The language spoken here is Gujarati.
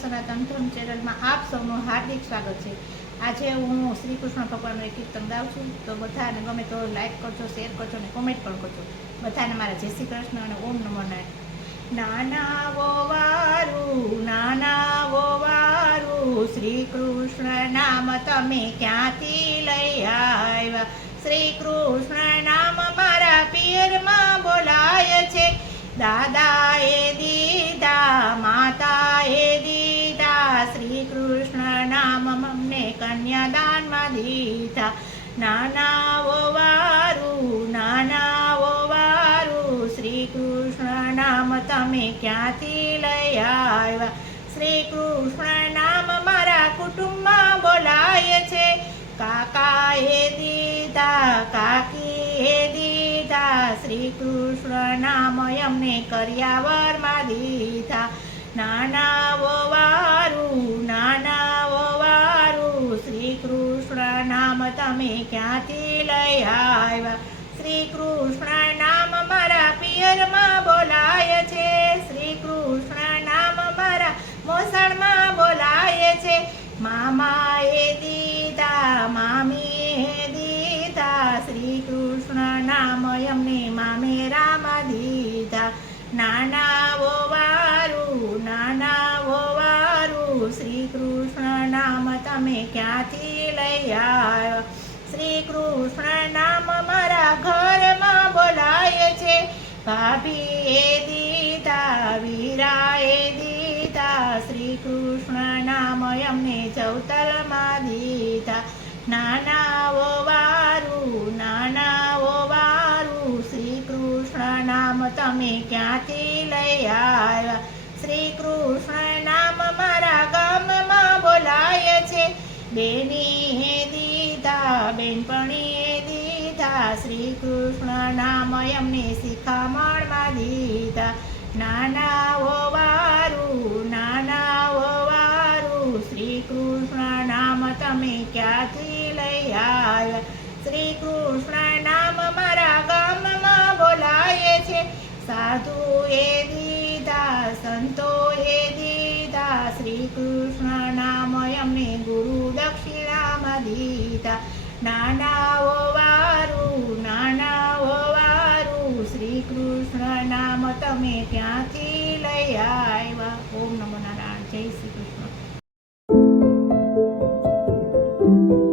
સનાતન ધર્મ ચેનલમાં આપ સૌનું હાર્દિક સ્વાગત છે। આજે હું શ્રી કૃષ્ણ ભગવાનનું એક કીર્તન ગાઉં છું, તો બધાને ગમે તો લાઈક કરજો, શેર કરજો અને કોમેન્ટ પણ કરજો। બધાને મારા જય શ્રી કૃષ્ણ અને ઓમ નમો નારાયણ। નાના વો વારું શ્રી કૃષ્ણ નામ તમે ક્યાંથી લઈ આવ્યા? શ્રી કૃષ્ણ નામ મારા પિયરમાં બોલાય છે। દાદાએ દીધા, માતાએ દીધા, શ્રી કૃષ્ણ નામ અમને કન્યાદાનમાં દીધા। નાના વો વારું શ્રી કૃષ્ણ નામ તમે ક્યાંથી લઈ આવ્યા? શ્રી કૃષ્ણ નામ મારા કુટુંબમાં બોલાય છે। કાકાએ દીધા, કાકીએ દીધા, શ્રી કૃષ્ણ નામ અમને કર્યાવરમાં દીધા। નાના વો વારું શ્રી કૃષ્ણ નામ તમે ક્યાંથી લઈ આવ્યા? શ્રી કૃષ્ણ નામ મારા પિયરમાં બોલાય છે। શ્રી કૃષ્ણ નામ મારા મોસાળમાં બોલાય છે। મામાએ દીધા, મામીએ દીધા, શ્રી કૃષ્ણ નામ અમને મામેરામાં દીધા। નાના વો વારું શ્રી કૃષ્ણ નામ તમે ક્યાંથી લઈ આવ્યા? શ્રી કૃષ્ણ નામ મારા ઘરમાં બોલાય છે। ભાભીએ દીધા, વીરાએ દીધા, શ્રી કૃષ્ણ નામ અમને ચૌતરમાં દીધા। નાના વો વારું શ્રી કૃષ્ણ નામ તમે ક્યાંથી લઈ આવ્યા? શ્રી કૃષ્ણ નામ મારા ગામમાં બોલાય છે। બેનીએ દીધા, બેનપણીએ દીધા, શ્રી કૃષ્ણ નામ અમને શિખામણમાં દીધા। નાના વો વારું શ્રી કૃષ્ણ નામ તમે ક્યાંથી લઈ આવ્યા? શ્રી કૃષ્ણ નામ મારા ગામમાં બોલાય છે। સાધુએ દીધા, સંતોએ દીધા, શ્રી કૃષ્ણ નામ અમને ગુરુ દક્ષિણામાં દીધા। નાના